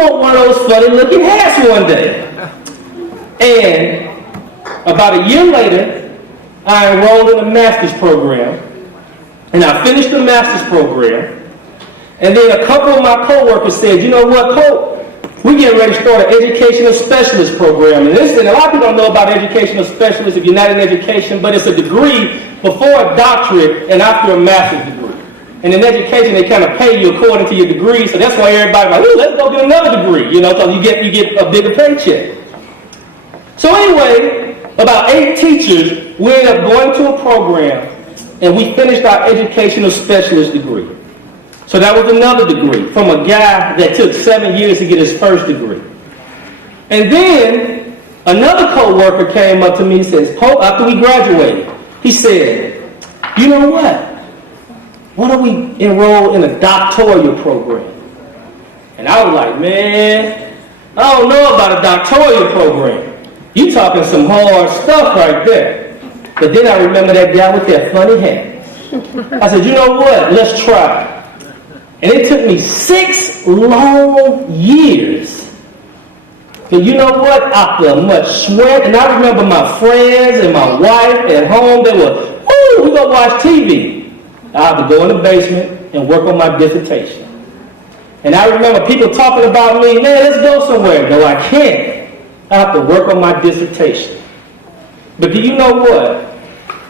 want one of those funny looking hats one day. And about a year later, I enrolled in a master's program. And I finished the master's program. And then a couple of my coworkers said, you know what, Colt? We're getting ready to start an educational specialist program. And listen, a lot of people don't know about educational specialists if you're not in education, but it's a degree before a doctorate and after a master's degree. And in education, they kind of pay you according to your degree, so that's why everybody's like, let's go get another degree, because you get a bigger paycheck. So anyway, about 8 teachers, we ended up going to a program, and we finished our educational specialist degree. So that was another degree from a guy that took 7 years to get his first degree. And then another co-worker came up to me and says, Pope, after we graduated, he said, you know what? Why don't we enroll in a doctoral program? And I was like, man, I don't know about a doctoral program. You talking some hard stuff right there. But then I remember that guy with that funny hat. I said, you know what? Let's try. And it took me 6 long years. But you know what? After much sweat, and I remember my friends and my wife at home, they were, woo, we gonna watch TV. I had to go in the basement and work on my dissertation. And I remember people talking about me, man, let's go somewhere. No, I can't. I have to work on my dissertation. But do you know what?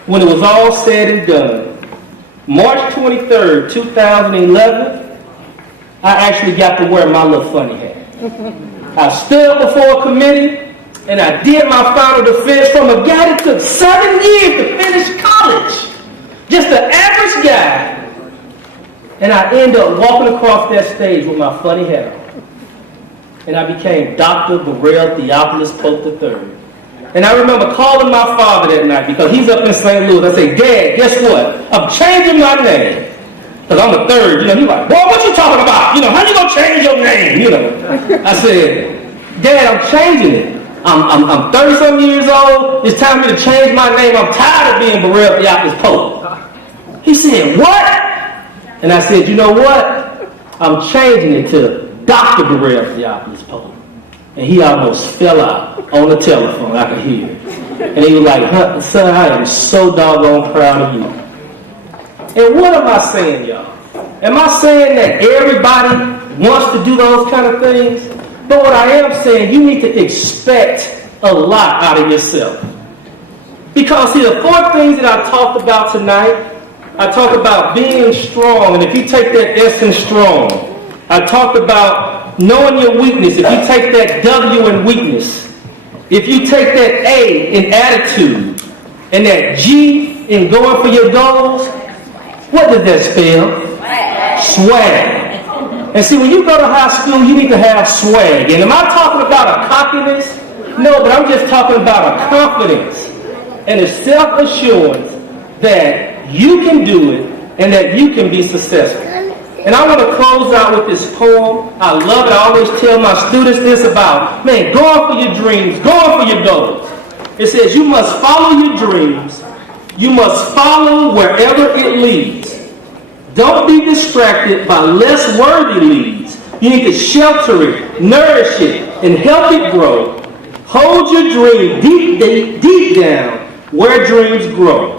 When it was all said and done, March 23rd, 2011, I actually got to wear my little funny hat. I stood up before a committee and I did my final defense from a guy that took 7 years to finish college. Just an average guy. And I ended up walking across that stage with my funny hat on. And I became Dr. Burrell Theophilus Pope III. And I remember calling my father that night because he's up in St. Louis. I said, Dad, guess what? I'm changing my name. Because I'm the third. He's like, boy, what you talking about? How you going to change your name? I said, Dad, I'm changing it. I'm 30-some years old. It's time for me to change my name. I'm tired of being Burrell Theophilus Pope. He said, what? And I said, you know what? I'm changing it to Dr. Burrell Theophilus Pope. And he almost fell out on the telephone. I could hear it. And he was like, son, I am so doggone proud of you. And what am I saying, y'all? Am I saying that everybody wants to do those kind of things? But what I am saying, you need to expect a lot out of yourself. Because see, the 4 things that I talked about tonight, I talked about being strong, and if you take that S in strong, I talked about knowing your weakness, if you take that W in weakness, if you take that A in attitude, and that G in going for your goals, what does that spell? Swag. And see, when you go to high school, you need to have swag. And am I talking about a cockiness? No, but I'm just talking about a confidence and a self-assurance that you can do it and that you can be successful. And I want to close out with this poem. I love it. I always tell my students this about, man, go on for your dreams, go on for your goals. It says you must follow your dreams. You must follow wherever it leads. Don't be distracted by less worthy leads. You need to shelter it, nourish it, and help it grow. Hold your dream deep down where dreams grow.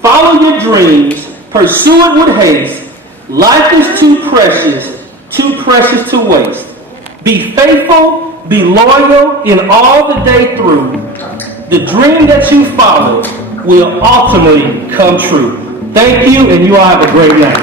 Follow your dreams, pursue it with haste. Life is too precious to waste. Be faithful, be loyal in all the day through. The dream that you follow will ultimately come true. Thank you, and you all have a great night.